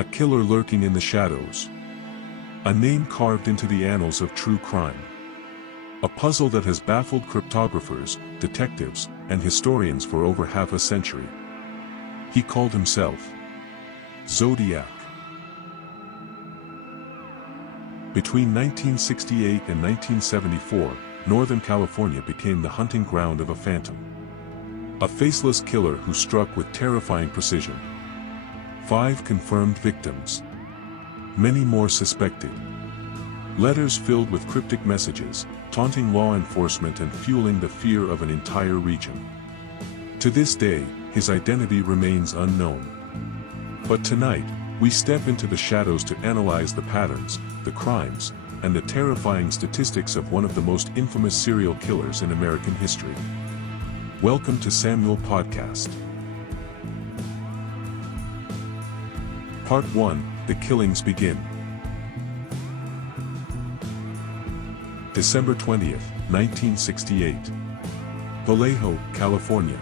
A killer lurking in the shadows. A name carved into the annals of true crime. A puzzle that has baffled cryptographers, detectives, and historians for over half a century. He called himself Zodiac. Between 1968 and 1974, Northern California became the hunting ground of a phantom. A faceless killer who struck with terrifying precision. 5 confirmed victims. Many more suspected. Letters filled with cryptic messages, taunting law enforcement and fueling the fear of an entire region. To this day, his identity remains unknown. But tonight, we step into the shadows to analyze the patterns, the crimes, and the terrifying statistics of one of the most infamous serial killers in American history. Welcome to Samuel Podcast. Part 1, The Killings Begin. December 20th, 1968. Vallejo, California.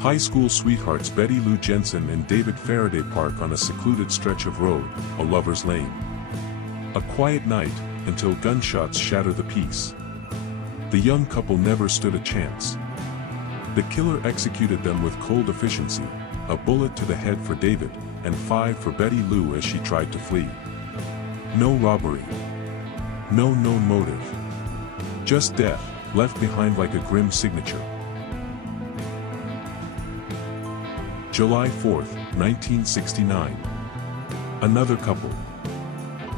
High school sweethearts Betty Lou Jensen and David Faraday park on a secluded stretch of road, a lover's lane. A quiet night, until gunshots shatter the peace. The young couple never stood a chance. The killer executed them with cold efficiency, a bullet to the head for David, and 5 for Betty Lou as she tried to flee. No robbery. No known motive. Just death, left behind like a grim signature. July 4th, 1969. Another couple.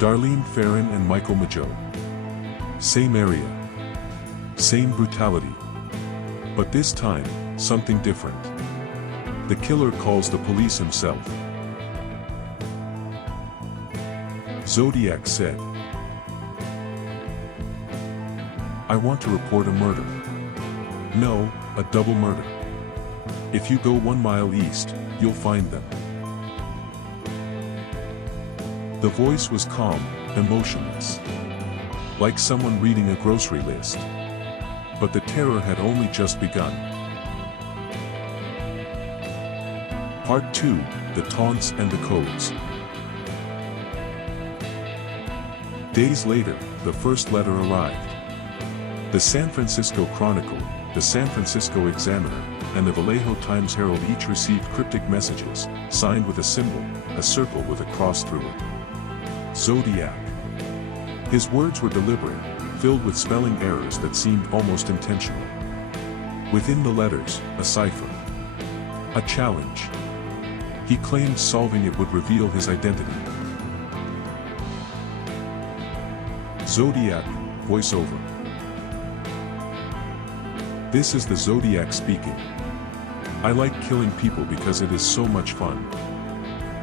Darlene Farron and Michael Mageau. Same area. Same brutality. But this time, something different. The killer calls the police himself. Zodiac said, "I want to report a murder. No, a double murder. If you go 1 mile east, you'll find them." The voice was calm, emotionless. Like someone reading a grocery list. But the terror had only just begun. Part 2, The Taunts and the Codes. Days later, the first letter arrived. The San Francisco Chronicle, the San Francisco Examiner, and the Vallejo Times-Herald each received cryptic messages, signed with a symbol, a circle with a cross through it. Zodiac. His words were deliberate, filled with spelling errors that seemed almost intentional. Within the letters, a cipher. A challenge. He claimed solving it would reveal his identity. Zodiac, voiceover. "This is the Zodiac speaking. I like killing people because it is so much fun.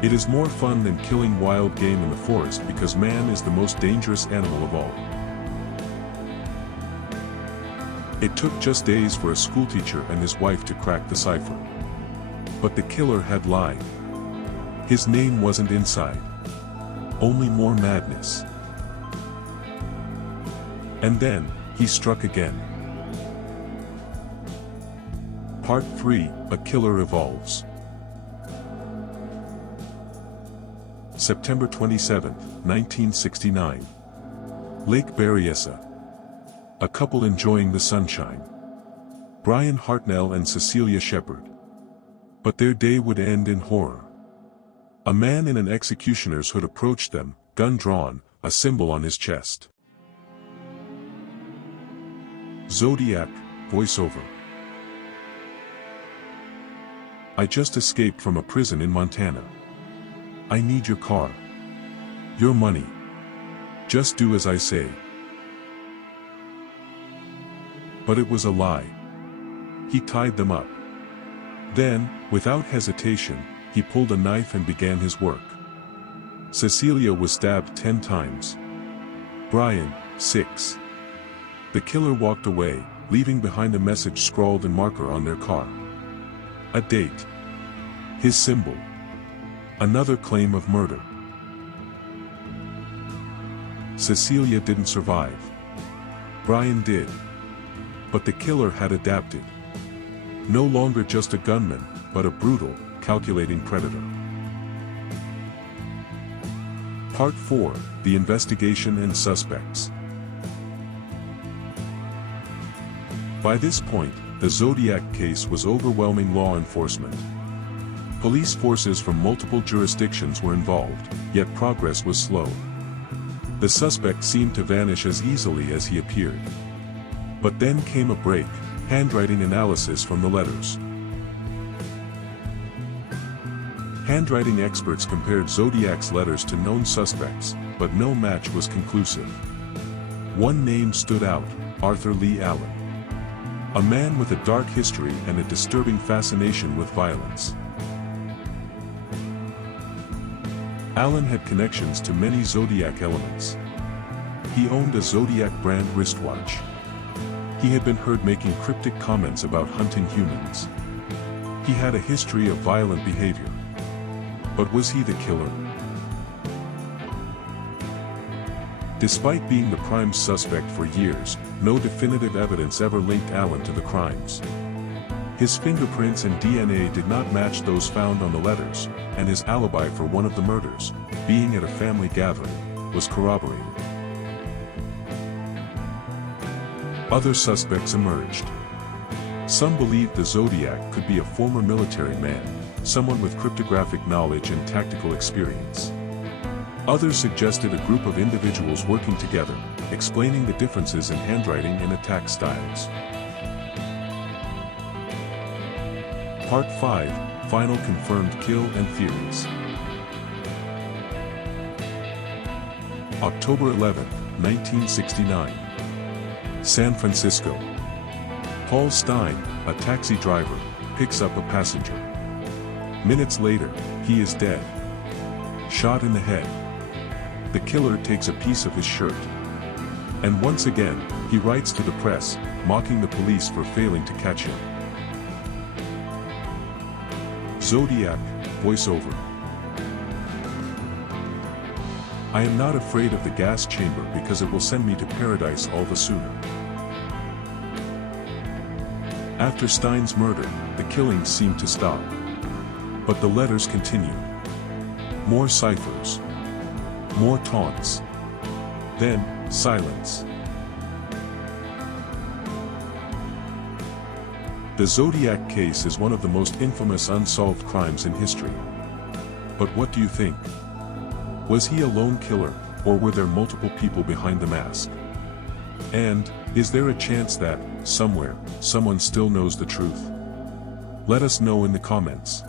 It is more fun than killing wild game in the forest because man is the most dangerous animal of all." It took just days for a schoolteacher and his wife to crack the cipher. But the killer had lied. His name wasn't inside. Only more madness. And then, he struck again. Part 3, A Killer Evolves. September 27, 1969. Lake Berryessa. A couple enjoying the sunshine. Brian Hartnell and Cecilia Shepard. But their day would end in horror. A man in an executioner's hood approached them, gun drawn, a symbol on his chest. Zodiac, voiceover. "I just escaped from a prison in Montana. I need your car. Your money. Just do as I say." But it was a lie. He tied them up. Then, without hesitation, he pulled a knife and began his work. Cecilia was stabbed 10 times. Brian, 6. The killer walked away, leaving behind a message scrawled in marker on their car. A date. His symbol. Another claim of murder. Cecilia didn't survive. Brian did. But the killer had adapted. No longer just a gunman, but a brutal, calculating predator. Part 4, The Investigation and Suspects. By this point, the Zodiac case was overwhelming law enforcement. Police forces from multiple jurisdictions were involved, yet progress was slow. The suspect seemed to vanish as easily as he appeared. But then came a break, handwriting analysis from the letters. Handwriting experts compared Zodiac's letters to known suspects, but no match was conclusive. One name stood out, Arthur Lee Allen. A man with a dark history and a disturbing fascination with violence. Allen had connections to many Zodiac elements. He owned a Zodiac brand wristwatch. He had been heard making cryptic comments about hunting humans. He had a history of violent behavior. But was he the killer? Despite being the prime suspect for years, no definitive evidence ever linked Allen to the crimes. His fingerprints and DNA did not match those found on the letters, and his alibi for one of the murders, being at a family gathering, was corroborated. Other suspects emerged. Some believed the Zodiac could be a former military man, someone with cryptographic knowledge and tactical experience. Others suggested a group of individuals working together, explaining the differences in handwriting and attack styles. Part 5, Final Confirmed Kill and Theories. October 11, 1969. San Francisco. Paul Stein, a taxi driver, picks up a passenger. Minutes later, he is dead. Shot in the head. The killer takes a piece of his shirt. And once again, he writes to the press, mocking the police for failing to catch him. Zodiac, voiceover. I am not afraid of the gas chamber because it will send me to paradise all the sooner. After Stein's murder, the killings seemed to stop. But the letters continued. More ciphers. More taunts. Then, silence. The Zodiac case is one of the most infamous unsolved crimes in history. But what do you think? Was he a lone killer, or were there multiple people behind the mask? And, is there a chance that, somewhere, someone still knows the truth? Let us know in the comments.